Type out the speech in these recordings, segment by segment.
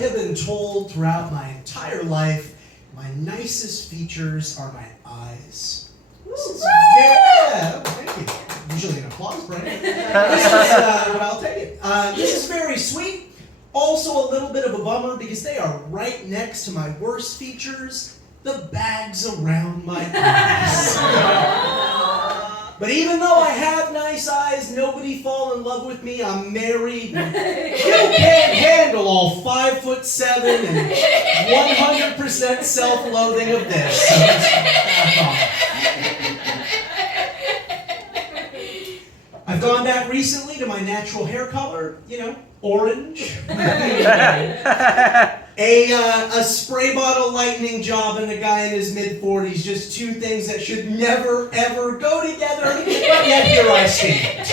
have been told throughout my entire life, my nicest features are my eyes. Thank you. Usually an applause break. I'll take it. This is very sweet. Also a little bit of a bummer because they are right next to my worst features, the bags around my eyes. But even though I have nice eyes, nobody fall in love with me. I'm married. You can't handle all 5'7" and 100% self-loathing of this. So I've gone back recently to my natural hair color, orange. A spray bottle lightning job and a guy in his mid-40s, just two things that should never, ever go together, but yet here I stand,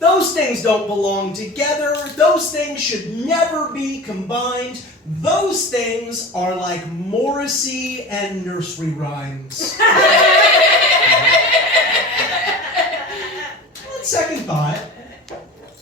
Those things don't belong together. Those things should never be combined. Those things are like Morrissey and nursery rhymes. On second thought,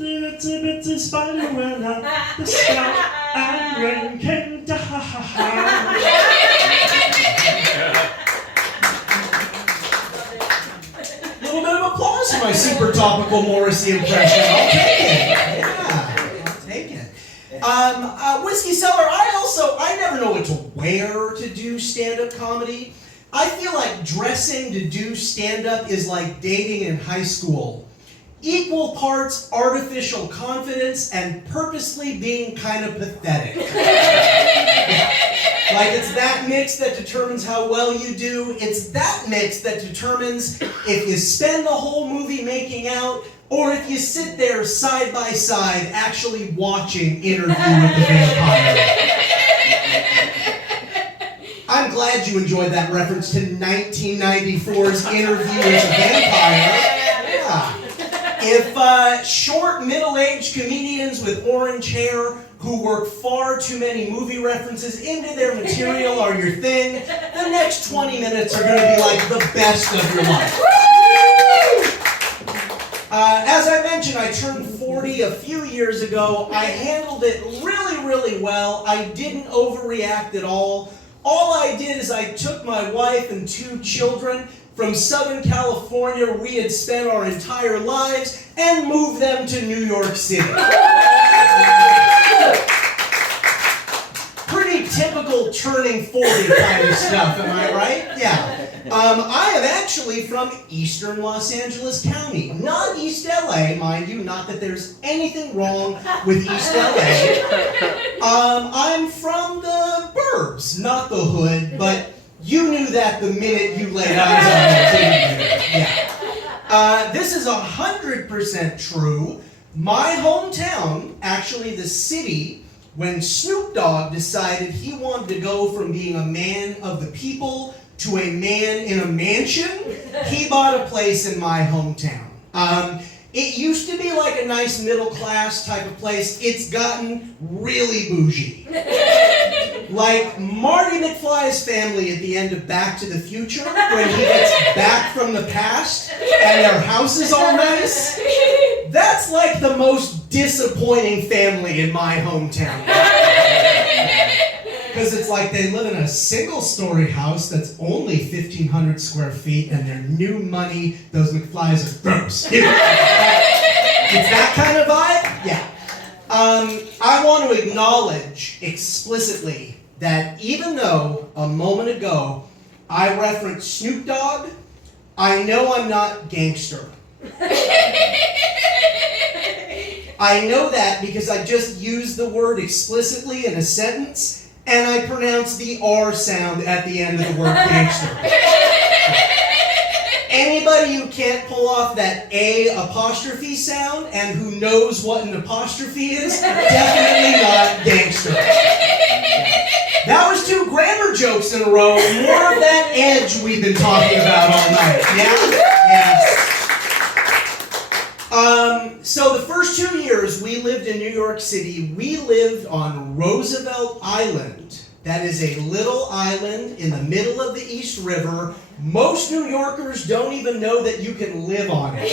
it's a bit of spider went up the sky and rain came down. A little bit of applause for my super topical Morrissey impression. I'll take it. Yeah, I'll take it. Whiskey Cellar, I never know what to wear to do stand-up comedy. I feel like dressing to do stand-up is like dating in high school. Equal parts artificial confidence and purposely being kind of pathetic. Like it's that mix that determines how well you do. It's that mix that determines if you spend the whole movie making out or if you sit there side by side actually watching Interview with the Vampire. I'm glad you enjoyed that reference to 1994's Interview with the Vampire. Yeah. If short, middle-aged comedians with orange hair who work far too many movie references into their material are your thing, the next 20 minutes are going to be like the best of your life. As I mentioned, I turned 40 a few years ago. I handled it really, really well. I didn't overreact at all. All I did is I took my wife and two children from Southern California, where we had spent our entire lives, and moved them to New York City. Pretty typical turning 40 kind of stuff, am I right? Yeah. I am actually from Eastern Los Angeles County, not East LA, mind you, not that there's anything wrong with East LA. I'm from the burbs, not the hood, but you knew that the minute you laid eyes on that TV. Yeah. This is 100% true. My hometown, actually the city, when Snoop Dogg decided he wanted to go from being a man of the people to a man in a mansion, he bought a place in my hometown. It used to be like a nice middle-class type of place. It's gotten really bougie. Like Marty McFly's family at the end of Back to the Future, when he gets back from the past and their house is all nice. That's like the most disappointing family in my hometown. Because it's like they live in a single-story house that's only 1,500 square feet, and their new money, those McFlys are gross. It's that kind of vibe? Yeah. I want to acknowledge explicitly that even though a moment ago I referenced Snoop Dogg, I know I'm not gangster. I know that because I just used the word explicitly in a sentence, and I pronounced the R sound at the end of the word gangster. Anybody who can't pull off that A apostrophe sound and who knows what an apostrophe is, definitely not gangster. That was 2 grammar jokes in a row. More of that edge we've been talking about all night. Yeah? Yes. So the first 2 years we lived in New York City, we lived on Roosevelt Island. That is a little island in the middle of the East River. Most New Yorkers don't even know that you can live on it.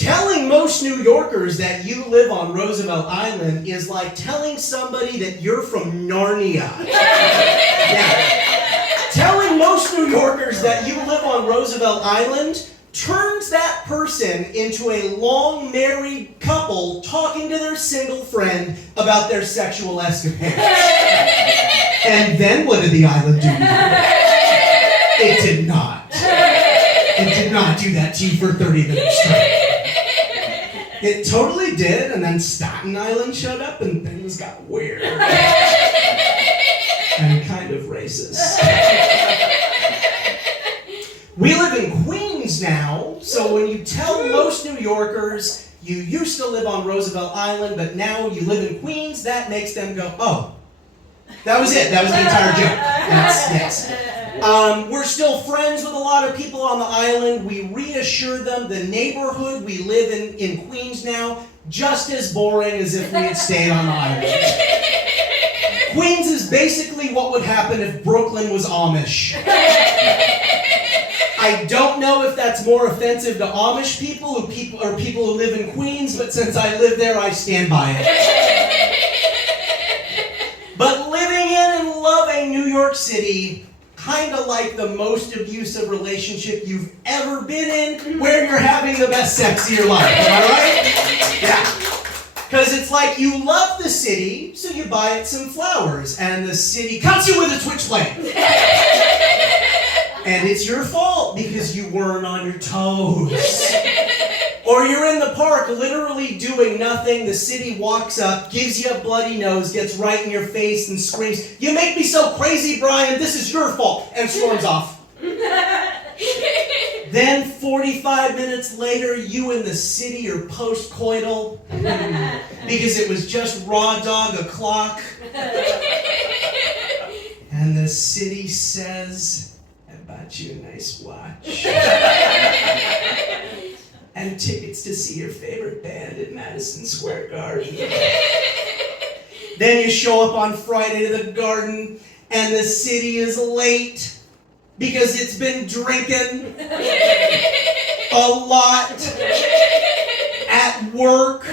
Telling most New Yorkers that you live on Roosevelt Island is like telling somebody that you're from Narnia. Yeah. Telling most New Yorkers that you live on Roosevelt Island turns that person into a long married couple talking to their single friend about their sexual escapades. And then what did the island do to you? It did not. It did not do that to you for 30 minutes straight. It totally did, and then Staten Island showed up and things got weird. And kind of racist. We live in Queens now, so when you tell most New Yorkers you used to live on Roosevelt Island, but now you live in Queens, that makes them go, oh. That was it. That was the entire joke. Yes. We're still friends with a lot of people on the island. We reassure them the neighborhood we live in Queens now, just as boring as if we had stayed on the island. Queens is basically what would happen if Brooklyn was Amish. I don't know if that's more offensive to Amish people or people who live in Queens, but since I live there, I stand by it. But living in and loving New York City, kind of like the most abusive relationship you've ever been in, where you're having the best sex of your life. Am I right? Yeah. Because it's like you love the city, so you buy it some flowers, and the city cuts you with a twitch blade. And it's your fault because you weren't on your toes. Or you're in the park literally doing nothing, the city walks up, gives you a bloody nose, gets right in your face and screams, "You make me so crazy, Bryan, this is your fault," and storms off. Then 45 minutes later, you and the city are post-coital because it was just raw dog o'clock. And the city says, "I bought you a nice watch. And tickets to see your favorite band at Madison Square Garden." Then you show up on Friday to the garden, and the city is late because it's been drinking a lot at work.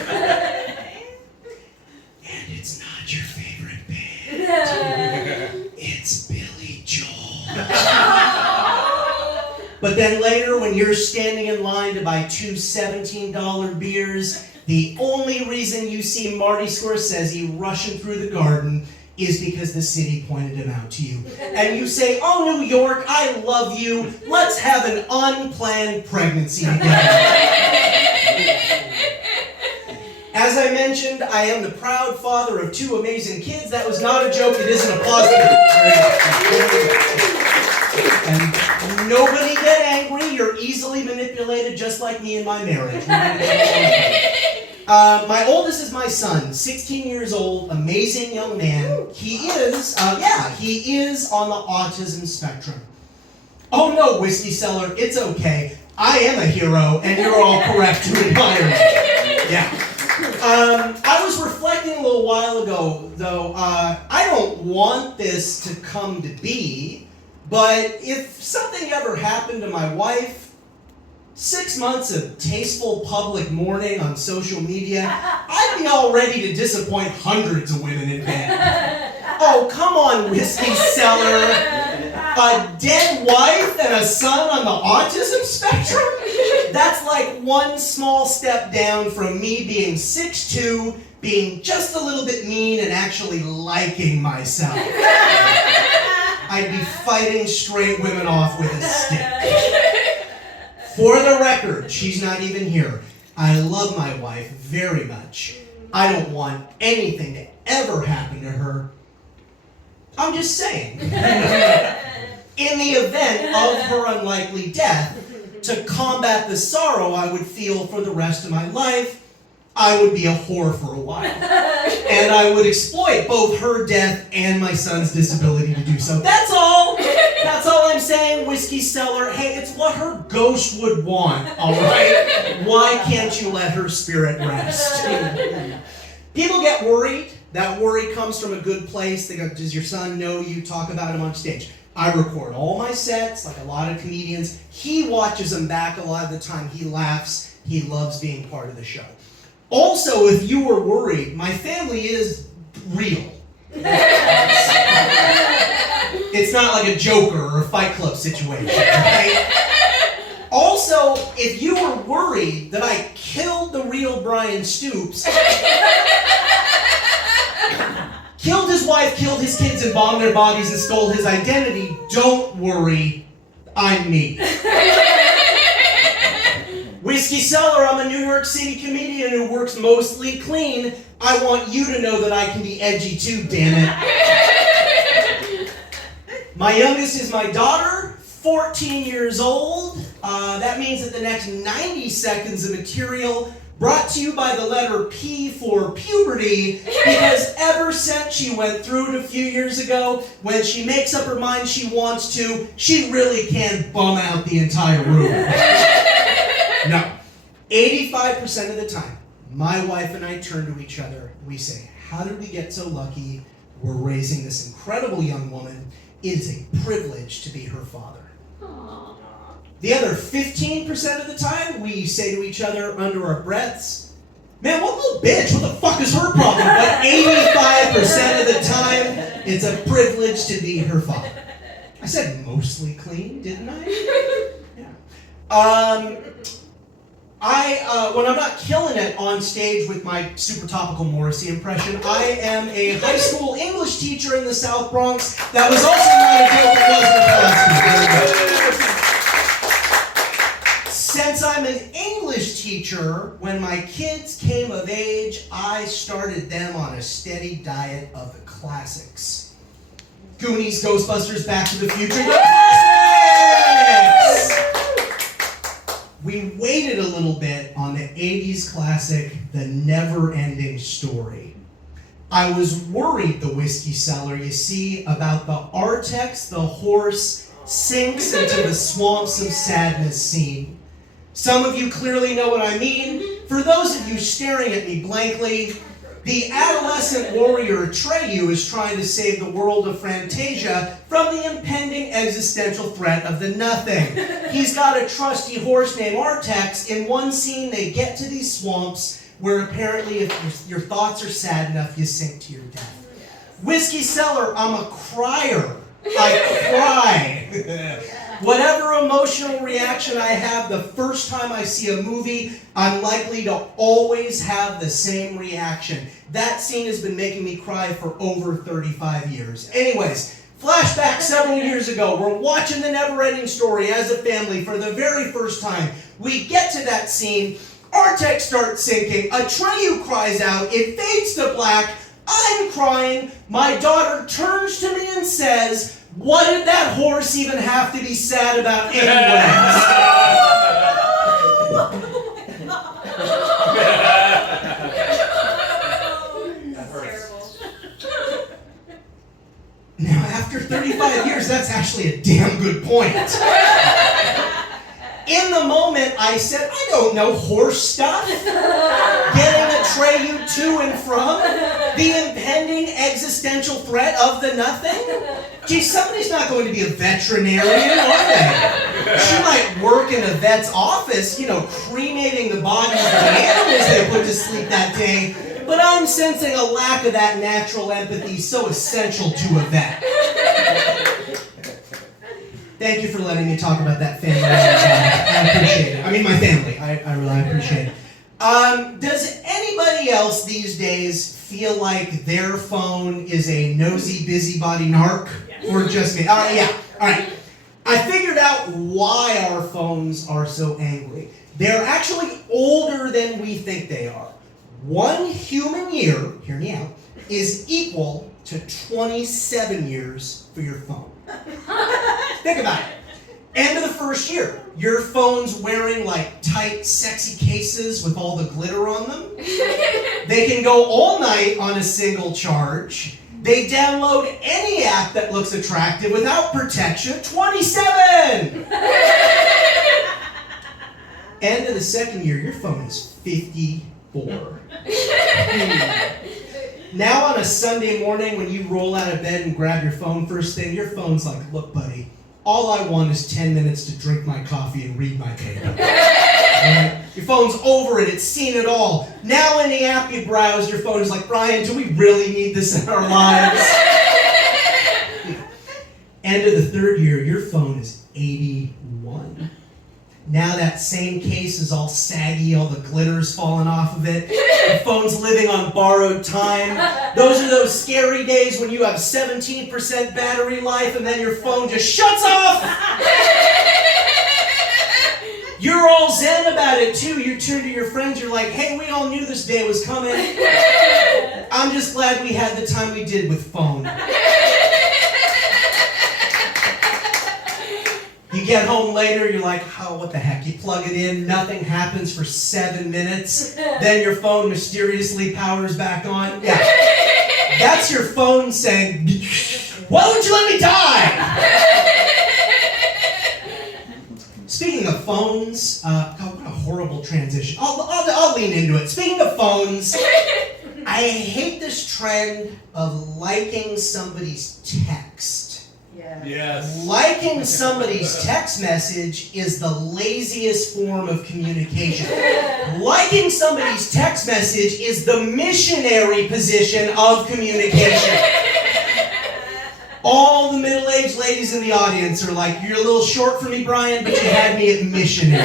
And it's not your favorite band. It's Billy Joel. But then later, when you're standing in line to buy two $17 beers, the only reason you see Marty Scorsese rushing through the garden is because the city pointed him out to you. And you say, "Oh, New York, I love you. Let's have an unplanned pregnancy together." As I mentioned, I am the proud father of two amazing kids. That was not a joke. It is an applause. And nobody get angry. You're easily manipulated, just like me in my marriage. My oldest is my son, 16 years old, amazing young man. He is on the autism spectrum. Oh no, Whiskey Cellar, it's okay. I am a hero, and you're all correct to admire me. Yeah. I was reflecting a little while ago, though, I don't want this to come to be, but if something ever happened to my wife, 6 months of tasteful public mourning on social media, I'd be all ready to disappoint hundreds of women in bed. Oh, come on, Whiskey Cellar. A dead wife and a son on the autism spectrum? That's like one small step down from me being 6'2", being just a little bit mean, and actually liking myself. I'd be fighting straight women off with a stick. For the record, she's not even here. I love my wife very much. I don't want anything to ever happen to her. I'm just saying. In the event of her unlikely death, to combat the sorrow I would feel for the rest of my life, I would be a whore for a while. And I would exploit both her death and my son's disability to do so. That's all. That's all I'm saying, Whiskey Cellar. Hey, it's what her ghost would want, all right? Why can't you let her spirit rest? People get worried. That worry comes from a good place. They go, "Does your son know you talk about him on stage?" I record all my sets, like a lot of comedians. He watches them back a lot of the time. He laughs. He loves being part of the show. Also, if you were worried, my family is real. It's not like a Joker or a Fight Club situation, right? Also, if you were worried that I killed the real Bryan Stoops, killed his wife, killed his kids, and bombed their bodies and stole his identity, don't worry, I'm me. Whiskey Cellar, I'm a New York City comedian who works mostly clean. I want you to know that I can be edgy too, damn it. My youngest is my daughter, 14 years old. That means that the next 90 seconds of material brought to you by the letter P for puberty, because ever since she went through it a few years ago, when she makes up her mind she wants to, she really can bum out the entire room. No. 85% of the time, my wife and I turn to each other. We say, how did we get so lucky? We're raising this incredible young woman. It is a privilege to be her father. Aww. The other 15% of the time, we say to each other under our breaths, man, what little bitch? What the fuck is her problem? But 85% of the time, it's a privilege to be her father. I said mostly clean, didn't I? Yeah. When I'm not killing it on stage with my super topical Morrissey impression, I am a high school English teacher in the South Bronx. That was also not a joke, it wasn't a Since I'm an English teacher, when my kids came of age, I started them on a steady diet of the classics. Goonies, Ghostbusters, Back to the Future, the classics! We waited a little bit on the 80s classic, The Never-Ending Story. I was worried, the Whiskey Cellar, you see, about the Artex, the horse, sinks into the swamps of sadness scene. Some of you clearly know what I mean. For those of you staring at me blankly, the adolescent warrior Atreyu is trying to save the world of Fantasia from the impending existential threat of the Nothing. He's got a trusty horse named Artex. In one scene, they get to these swamps where apparently if your thoughts are sad enough, you sink to your death. Whiskey Cellar, I'm a crier. I cry. Whatever emotional reaction I have the first time I see a movie, I'm likely to always have the same reaction. That scene has been making me cry for over 35 years. Anyways, flashback several years ago. We're watching The Never-Ending Story as a family for the very first time. We get to that scene. Artex starts sinking. Atreyu cries out. It fades to black. I'm crying. My daughter turns to me and says, what did that horse even have to be sad about anyways? Now, after 35 years, that's actually a damn good point. In the moment, I said, I don't know horse stuff. Getting Atreyu to and from, the impending existential threat of the Nothing. Gee, somebody's not going to be a veterinarian, are they? She might work in a vet's office, cremating the bodies of the animals they put to sleep that day. But I'm sensing a lack of that natural empathy so essential to a vet. Thank you for letting me talk about that family. I appreciate it. I mean, my family. I really appreciate it. Does anybody else these days feel like their phone is a nosy, busybody narc? Or just me? Yeah. All right. I figured out why our phones are so angry. They're actually older than we think they are. 1 human year, hear me out, is equal to 27 years for your phone. Think about it. End of the first year, your phone's wearing like tight, sexy cases with all the glitter on them. They can go all night on a single charge. They download any app that looks attractive without protection. 27! End of the second year, your phone is 54. Now on a Sunday morning when you roll out of bed and grab your phone first thing, your phone's like, look, buddy, all I want is 10 minutes to drink my coffee and read my paper. Right? Your phone's over it. It's seen it all. Now in the app you browse, your phone is like, Bryan, do we really need this in our lives? End of the third year, your phone is 81. Now that same case is all saggy, all the glitter's falling off of it. The phone's living on borrowed time. Those are those scary days when you have 17% battery life and then your phone just shuts off. You're all zen about it too. You turn to your friends, you're like, hey, we all knew this day was coming. I'm just glad we had the time we did with phone. You get home later, you're like, oh, what the heck? You plug it in, nothing happens for 7 minutes. Then your phone mysteriously powers back on. Yeah. That's your phone saying, why won't you let me die? Speaking of phones, God, what a horrible transition. I'll lean into it. Speaking of phones, I hate this trend of liking somebody's text. Yes. Liking somebody's text message is the laziest form of communication. Liking somebody's text message is the missionary position of communication. All the middle-aged ladies in the audience are like, you're a little short for me, Bryan, but you had me at missionary.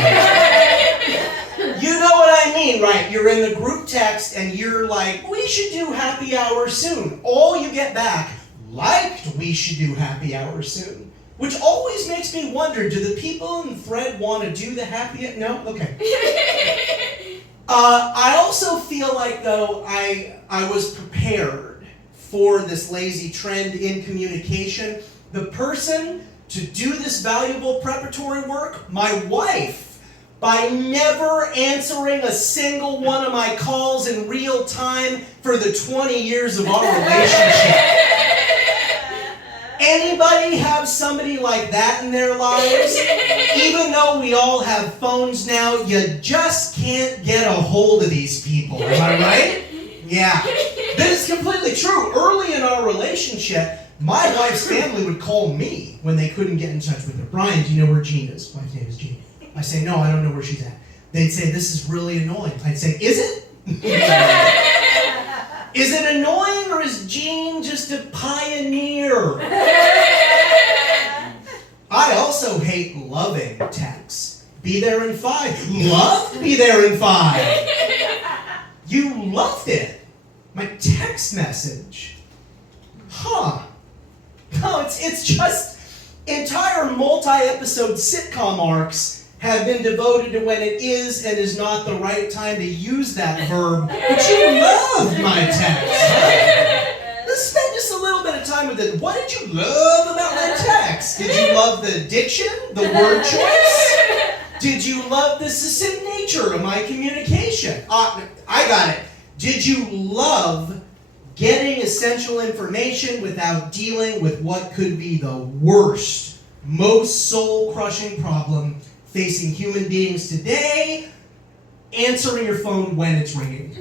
You know what I mean, right? You're in the group text and you're like, we should do happy hour soon. All you get back, liked we should do happy hour soon. Which always makes me wonder, do the people in the thread want to do the happy hour? No? Okay. I also feel like, though, I was prepared for this lazy trend in communication. The person to do this valuable preparatory work, my wife, by never answering a single one of my calls in real time for the 20 years of our relationship. Anybody have somebody like that in their lives? Even though we all have phones now, you just can't get a hold of these people. Am I right? Yeah. This is completely true. Early in our relationship, my wife's family would call me when they couldn't get in touch with her. Bryan, do you know where Jean is? My wife's name is Jean. I say, no, I don't know where she's at. They'd say, this is really annoying. I'd say, is it? Is it annoying or is Jean just a pioneer? I also hate loving texts. Be there in 5. Loved be there in 5. You loved it. My text message. Huh. No, it's just entire multi-episode sitcom arcs have been devoted to when it is and is not the right time to use that verb. But you loved my text. Let's spend just a little bit of time with it. What did you love about my text? Did you love the diction, the word choice? Did you love the succinct nature of my communication? I got it. Did you love getting essential information without dealing with what could be the worst, most soul-crushing problem facing human beings today? Answering your phone when it's ringing.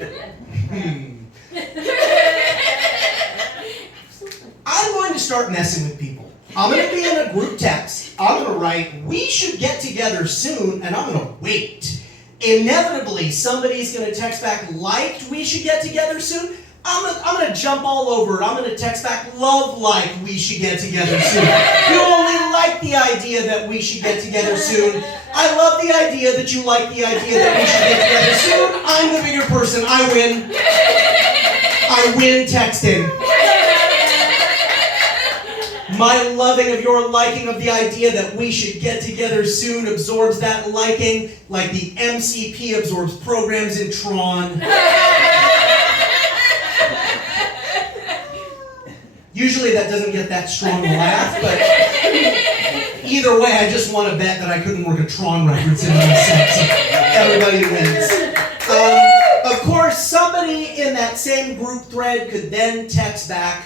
I'm going to start messing with people. I'm going to be in a group text. I'm going to write, we should get together soon, and I'm going to wait. Inevitably, somebody's going to text back, liked we should get together soon. I'm going to jump all over it. I'm going to text back, love like we should get together soon. You only like the idea that we should get together soon. I love the idea that you like the idea that we should get together soon. I'm the bigger person. I win. I win texting. My loving of your liking of the idea that we should get together soon absorbs that liking like the MCP absorbs programs in Tron. Usually that doesn't get that strong a laugh, but either way, I just want to bet that I couldn't work a Tron reference into my set, so everybody wins. Of course, somebody in that same group thread could then text back,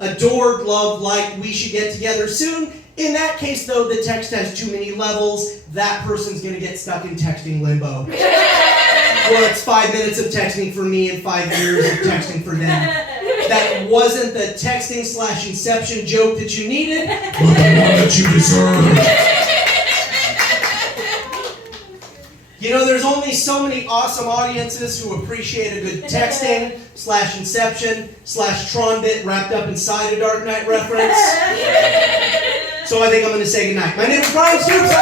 adored, loved, like, we should get together soon. In that case, though, the text has too many levels. That person's going to get stuck in texting limbo. Or it's 5 minutes of texting for me and 5 years of texting for them. That wasn't the texting/inception joke that you needed, but the one that you deserve. You know, there's only so many awesome audiences who appreciate a good texting, /Inception, /Tron bit wrapped up inside a Dark Knight reference. So I think I'm going to say goodnight. My name is Bryan Stoops.